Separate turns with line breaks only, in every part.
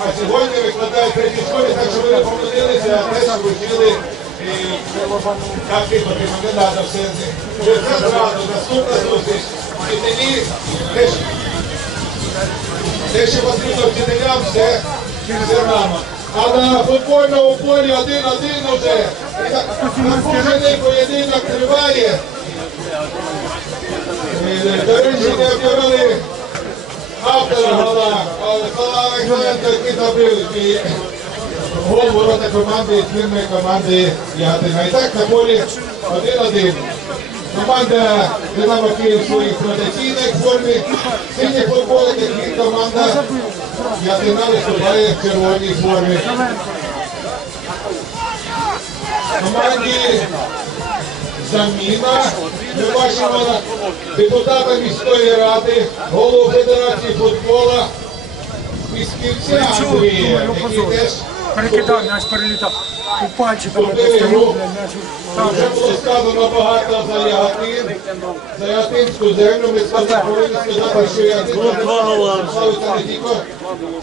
А сьогодні викладають третій школі, так що ви не помилилися, а те, що ви вчили як типати кандидата в сенсі. Вже це зразу, наступна зустріч. Вчителі, те, що- те, що потрібно вчителям, все, все рано. А на футбольному полі один-один уже. І так, поєдинок триває. Е, До речі, не об'явили автора гола. Микола забив і гол ворота команди, збірної команди Ягодина. І так на полі 1-1. Команда Динамо Київ в своїй традиційній формі. Сині футболки і команда Ягодина виступає в червоній формі. Команді заміна. Ми бачимо депутата міської ради, голову Федерації футбола Андрія, який
Перекидав, м'яч перелітав. У пальчиками
гру.
Там
Вже було сказано багато за Яготин, за Яготинську землю. Ми повинні сказати, що Яготин не тільки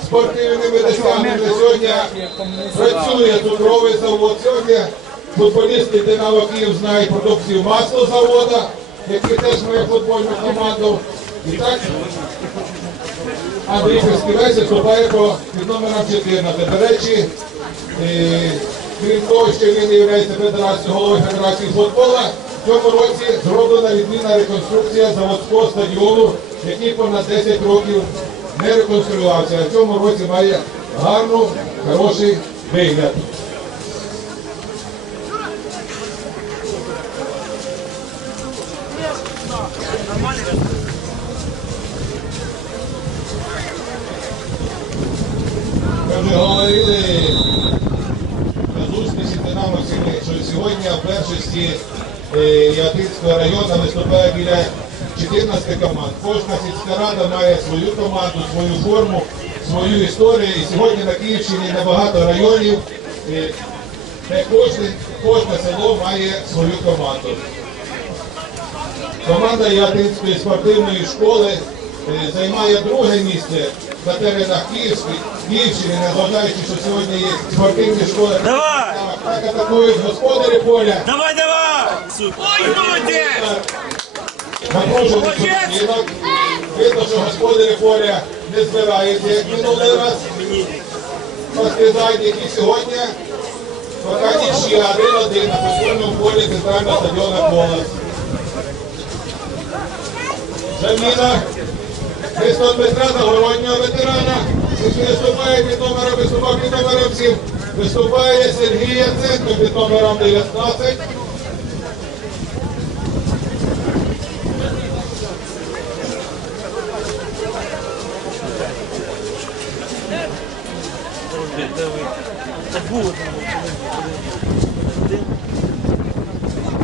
спортивними досягненнями. Сьогодні працює цукровий завод. Сьогодні футболісти Динамо Київ знають продукцію маслозавода, який теж має футбольну команду. І так Андрій Песківець виступає по під номером 14. До речі, е, крім того, що він є федерацією, головою Федерації футбола, в цьому році зроблена відмінна реконструкція заводського стадіону, який понад 10 років не реконструювався. А в цьому році має гарну, хороший вигляд. Сьогодні в першості е, Яготинського району виступає біля 14 команд. Кожна сільська рада має свою команду, свою форму, свою історію. І сьогодні на Київщині набагато районів, е, де кожне, кожне село має свою команду. Команда Яготинської спортивної школи е, займає друге місце на теренах Київської, Київщини, незважаючи, що сьогодні є спортивні школи.
Давай!
Так, так атакують господарі поля.
Давай, давай! Ой, молодець!
Напружений поєдинок. Видно, що господарі поля не збираються, як минулий раз. Поспізають, які сьогодні поки нічия один-один на футбольному полі центрального стадіона Колос. Заміна Христо Дмитра Загороднього ветерана. Виступає під номером, виступав під номером 7. Виступає Сергій Яценко під номером 19.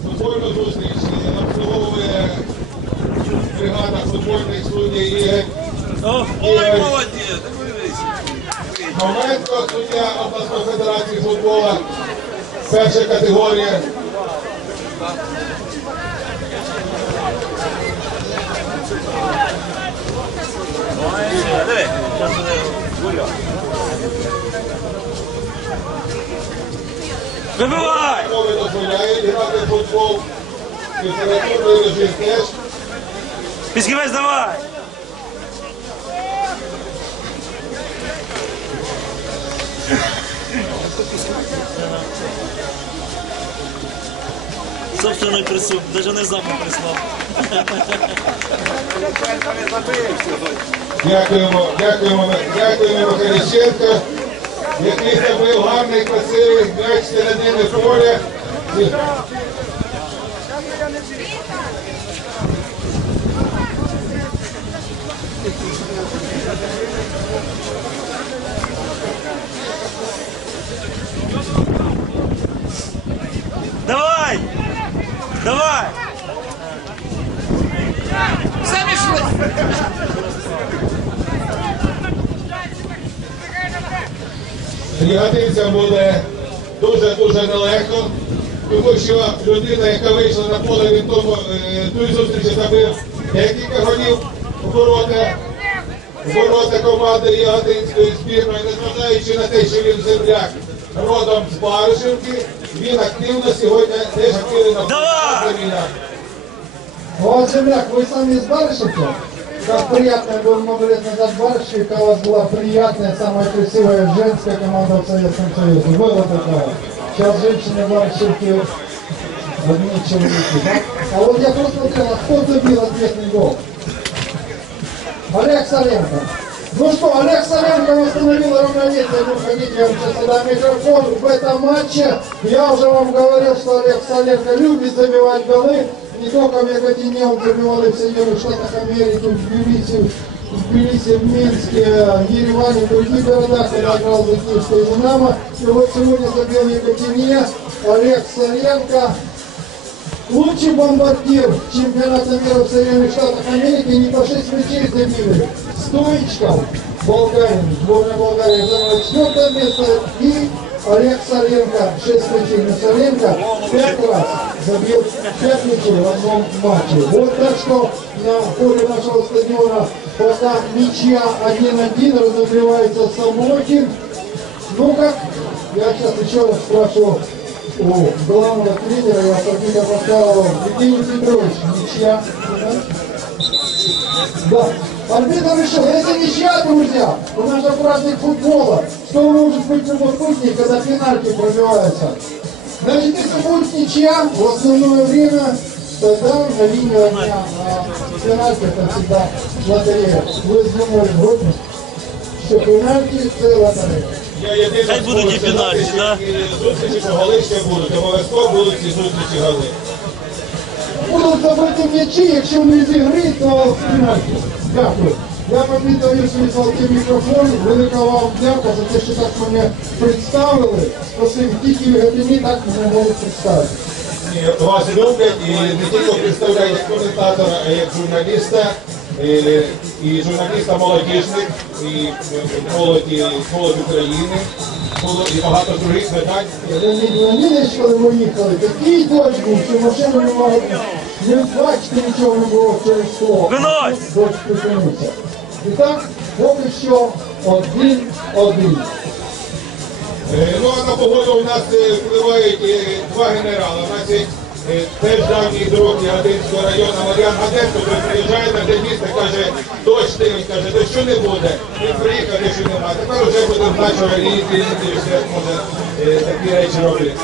Футбольну зустріч обслуговує бригада футбольних суддів
О, Ой, молодець!
Новенко, суддя обласної федерації футболу. Перша категорія.
Вибивай!
Мови дозволяють грати футбол. Температурний режим теж.
Пісківець, давай! Собственний присуд, навіть не запах прислав.
Дякуємо, дякуємо, дякуємо Михайліченко, який забив гарний, красивий м'яч середини поля.
Давай! Давай!
Ягодинцям буде дуже-дуже нелегко, тому що людина, яка вийшла на поле від тому, е, тої зустрічі забив декілька голів ворота, ворота команди Ягодинської збірної, незважаючи на те, що він земляк родом з Баришівки, він активно сьогодні теж активно на
Давай!
війнах.
Вот, земляк, вы сами из Барышевки? Как приятно, был много лет назад в Барышевке, у вас была приятная, самая красивая женская команда в Советском Союзе. Было такое. Сейчас женщины в Барышевке одни человеки, да? А вот я просто смотрел, а кто забил ответный гол? Олег Соленко. Ну что, Олег Соленко восстановил равновесие. Ну, ходите, я вам отдам микрофон. В этом матче я уже вам говорил, что Олег Соленко любит забивать голы. Не только в он забивал и в Соединенных Штатах Америки, в Тбилиси, в Тбилиси, в Минске, в Ереване, в других городах, когда играл за Киевское Динамо. И вот сегодня забил Яготине Олег Соленко. Лучший бомбардир чемпионата мира в Соединенных Штатах Америки не по 6 мячей забили. Стоечков, Болгарин, сборная Болгарии заняла четвертое место. И Олег Соленко, 6 мячей. Но Соленко 5 раз 5 мячей в одном матче. Вот так что на поле нашего стадиона пока ничья 1-1 разогревается Самохин. Ну как, я сейчас еще раз спрашиваю у главного тренера и Аркадия Макарова, Евгений Петрович, ничья. Да. Арбитр решил, если ничья, друзья, у нас же праздник футбола, что может быть любопытнее, когда пенальти пробивается? Значит, если будет ничья в основное время, тогда на линию огня на пенальти это всегда лотерея. Вы думали, вот, что пенальти это лотерея.
Я єдине
Хай будуть і
можу
пенальті,
сказати,
да?
що Зустрічі, що голи ще будуть, обов'язково будуть ці зустрічі голи.
Будуть забиті м'ячі, якщо не з ігри, то пенальті. Дякую. Я помітив свій золотий мікрофон. Велика вам дяка за те, що так мене представили. Спасибі, тільки Яготині так мене можуть представити.
Вас люблять і не тільки представляють як коментатора, а як журналіста, е, і журналіста молодіжник, і е, молоді, молодь України, і багато других видань.
Леонід Леонідович, коли ми їхали, такий дощ був, що машину не могли не бачити нічого не було через слово.
Винось!
Дощ припинився. І так, поки що один-один.
Е, Ну а на погоду у нас е, впливають е, два генерали. У нас є теж давній друг Ягодинського району Мар'ян Гаденко, який приїжджає на день міста, каже, дощ тимить, каже, дощу не буде. Він приїхав, дощу немає. Тепер вже буде що релігії і все може такі речі робити.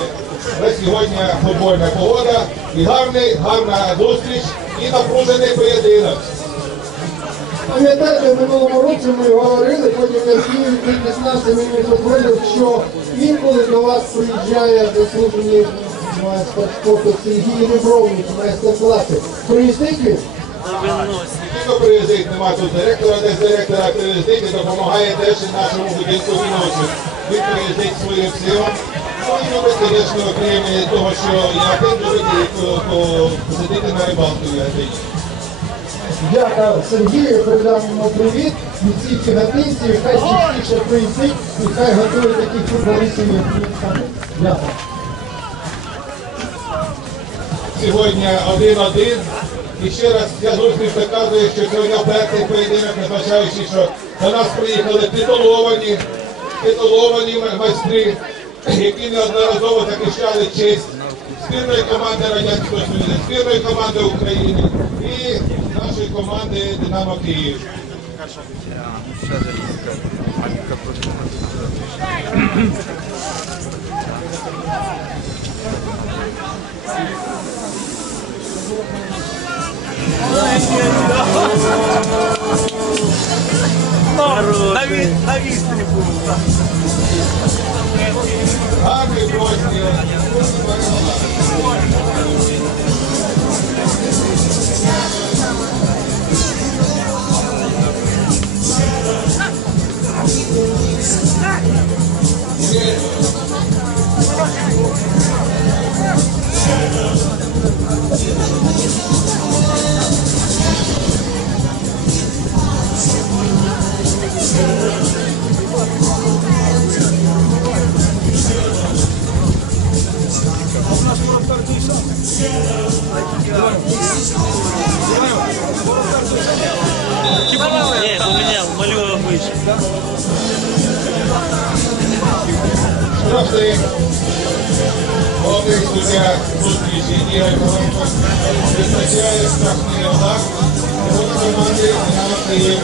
Але сьогодні футбольна погода і гарний, гарна зустріч і напружений поєдинок.
Пам'ятаєте, в минулому році ми говорили, потім я в Києві при 16 мені дозволив, що інколи до вас приїжджає заслужений майстер спорту Сергій Ребровник, майстер-класи. Приїздить він?
Тільки приїздить, нема тут директора, десь директора приїздить і допомагає теж нашому будинку віночу. Він приїздить своїм силом. Ну і звісно, окрім того, що я один любить і по- по- на рибалку в
Дякую Сергію, передам йому привіт. І всі фігатинці, хай частіше приїздить і хай готує таких футболістів, як. Дякую.
Сьогодні один-один. І ще раз ця зустріч доказує, що сьогодні перший поєдинок, незважаючи, що до нас приїхали титуловані, титуловані майстри, які неодноразово захищали честь збірної команди Радянського Союзу, збірної команди України і нашої команди Динамо Київ.
На відстані був.
Гарний простір.
Ні, поміняв,
визначає страшний отак. Його команди на Київ.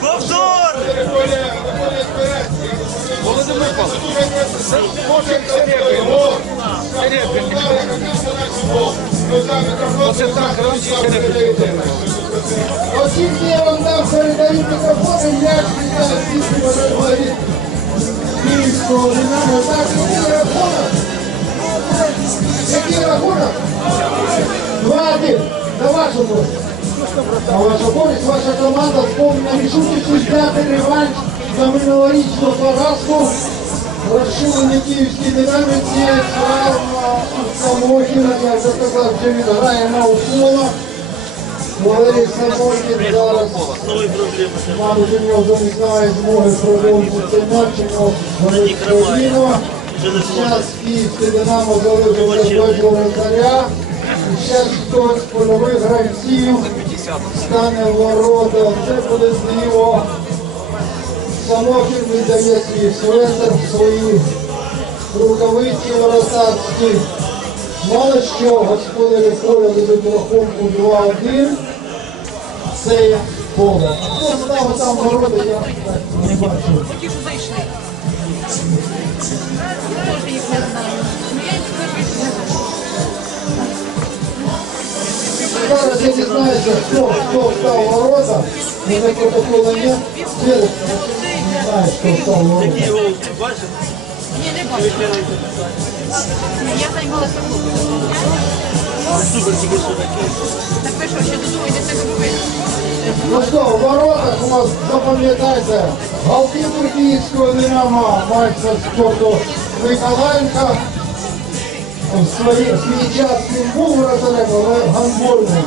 Повтор!
Володимир. Може серебряний. Так,
Оскільки я вам дав передаю мікрофон, м'яч літає всі вже говорить київського який рахунок? Який рахунок? Два-один. На користь. На вашу користь ваша команда сповнена рішучістю взяти реванш за минулорічну поразку. Розчулені київські динаміці, травма Самохіна, я вже сказав, що він грає на условах. Валерій Самохін зараз, мабуть, у нього вже не знає змоги продовжити цей матч, у нього болить коліно. Зараз київське Динамо залишиться воротаря. І зараз хтось польових гравців стане ворота. Це буде диво. Самохін віддає свій светр, свої рукавиці воротарські. Мало що, господарі поля ведуть рахунку 2-1. Це поле. Хто там ворота, я не бачу.
Не знаю,
хто, хто ворота. Не на протокола нет. Свідок, не знаю, хто став ворота.
Ні, не бачу. Я займалася клубом.
Супер, тільки що такі.
Так ви що, ще додому йдете робити?
Ну що, в воротах у нас запам'ятайте, голкіпер київського Динамо, майстер спорту Миколаєнка. В свій час він був вратарем, але гандбольним.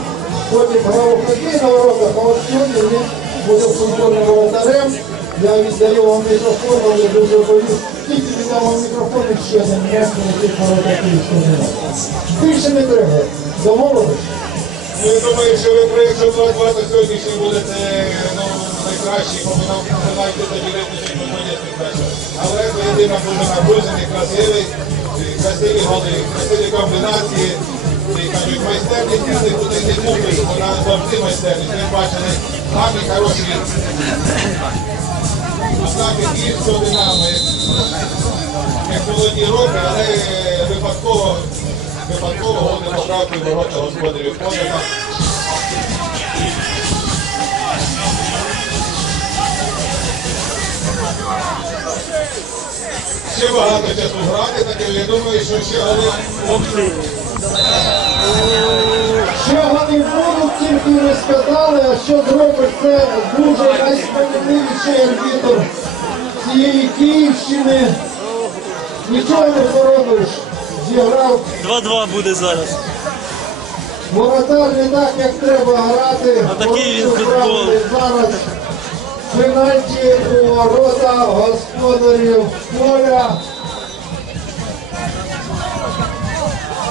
Грав у хокей а от сьогодні він буде футбольним воротарем. Я віддаю вам мікрофон, але дуже боюсь. Тільки віддам вам мікрофон і ще м'яч на тих київського Динамо. Більше не треба. Домовились?
Ну, я думаю, що ви 2-2, то сьогоднішній будете ну, найкращі, бо ви нам тоді визначить, що є найкраще. Але поєдинок дуже напружений, красивий, красиві голи, красиві комбінації. І кажуть, майстерність я не муки, вона завжди майстерність. Ми бачили гарні, хороші атаки київського динамо. Як молоді роки, але випадково, випадково голи поправки ворота господарів поляка. Ще багато часу грати, так я думаю, що ще голи
Що вони будуть, тільки не сказали, а що зробить це дуже найсправедливіший арбітр цієї Київщини. Нічого не поробиш. Зіграв
2-2 буде зараз.
воротар не так, як треба грати.
Отакий він
Порушив
футбол.
Зараз пенальті у ворота господарів поля.